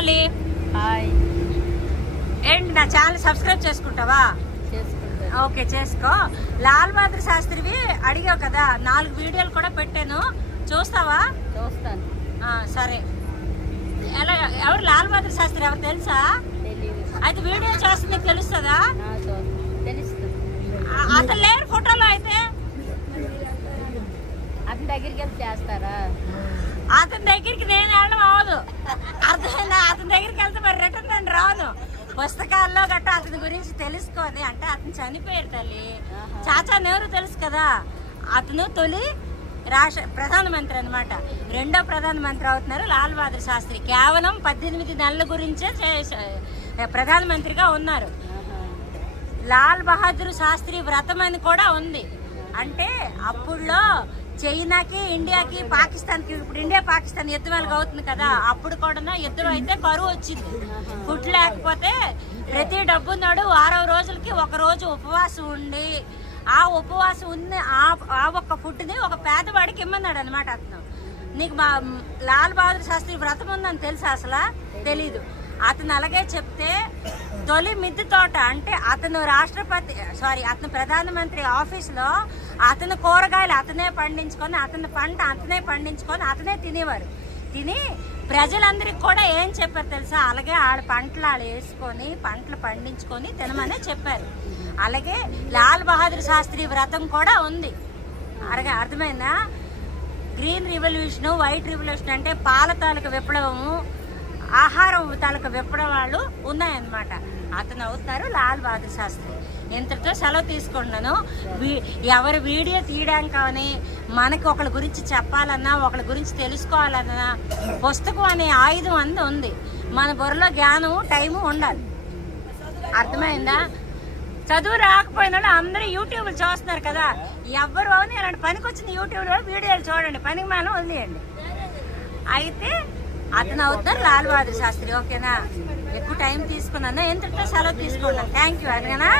తల్లి. ఏంటి నా ఛానల్ సబ్స్క్రైబ్ చేసుకుంటావా? ఓకే చేసుకో. లాల్ బహదూర్ శాస్త్రివి అడిగావు కదా, 4 వీడియోలు కూడా పెట్టాను, చూస్తావా? చూస్తాను. సరే. ఎలా ఎవరు లాల్ బహదూర్ శాస్త్రి ఎవరు తెలుసా? అయితే వీడియో చేస్తుంది తెలుస్తుందా? అతను లేరు ఫోటోలో. అయితే అతని దగ్గరికి వెళ్ళి చేస్తారా? అతని దగ్గరికి నేను వెళ్ళడం అవ్వదు, అర్థమైందా? అతని దగ్గరికి వెళ్తే మరి రిటర్న్ నేను రాను. పుస్తకాల్లో గట్రా అతని గురించి తెలుసుకోని అంటే అతను చనిపోయారు తల్లి. చాచా నెహ్రూ తెలుసు కదా, అతను తొలి ప్రధానమంత్రి అనమాట. 2వ ప్రధానమంత్రి అవుతున్నారు లాల్ బహదూర్ శాస్త్రి. కేవలం 18 నెలల గురించే ప్రధానమంత్రిగా ఉన్నారు. లాల్ బహదూర్ శాస్త్రి వ్రతం అని కూడా ఉంది. అంటే అప్పుడులో చైనాకి ఇండియాకి పాకిస్తాన్కి, ఇప్పుడు ఇండియా పాకిస్తాన్ యుద్ధం అవుతుంది కదా, అప్పుడు కూడా యుద్ధం అయితే కరువు వచ్చింది. ఫుడ్ లేకపోతే ప్రతి డబ్బున్నాడు 6 రోజులకి 1 రోజు ఉపవాసం ఉండి, ఆ ఉపవాసం ఉన్న ఆ ఒక్క ఫుడ్ని ఒక పేదవాడికి ఇమ్మన్నాడు అనమాట. అతను నీకు లాల్ బహదూర్ శాస్త్రి వ్రతం ఉందని తెలుసా? అసలు తెలీదు. అతను అలాగే చెప్తే తొలి మిద్దె తోట అంటే అతను అతను ప్రధానమంత్రి ఆఫీస్లో అతను కూరగాయలు అతనే పండించుకొని, అతని పంట అతనే పండించుకొని అతనే తినేవారు. తిని ప్రజలందరికి కూడా ఏం చెప్పారు తెలుసా? అలాగే ఆడ పంటలు ఆడ వేసుకొని పంటలు పండించుకొని తినమనే చెప్పారు. అలాగే లాల్ బహదూర్ శాస్త్రి వ్రతం కూడా ఉంది. అర్థమైందా? గ్రీన్ రివల్యూషన్, వైట్ రివల్యూషన్ అంటే పాల తాలూకు విప్లవము, ఆహారం తాలూకు విప్లవాలు ఉన్నాయన్నమాట. అతను అవుతారు లాల్ బహదూర్ శాస్త్రి. ఇంతటితో సెలవు తీసుకున్నాను. ఎవరి వీడియో తీయడానికి కానీ, మనకి ఒకళ్ళ గురించి చెప్పాలన్నా, ఒకళ్ళ గురించి తెలుసుకోవాలన్నా పుస్తకం అనే ఆయుధం అంది ఉంది. మన బుర్రలో జ్ఞానం టైము ఉండాలి. అర్థమైందా? చదువు రాకపోయినా అందరూ యూట్యూబ్లు చూస్తున్నారు కదా, ఎవరు అవును అలాంటి పనికి వచ్చిన యూట్యూబ్లో వీడియోలు చూడండి, పనికి మనం వదిలేయండి. అయితే అతను అవుతారు లాల్ బహదూర్ శాస్త్రి. ఓకేనా? ఎక్కువ టైం తీసుకున్నాను, ఎంతటితో సెలవు తీసుకున్నాను. Thank you. అదేనా?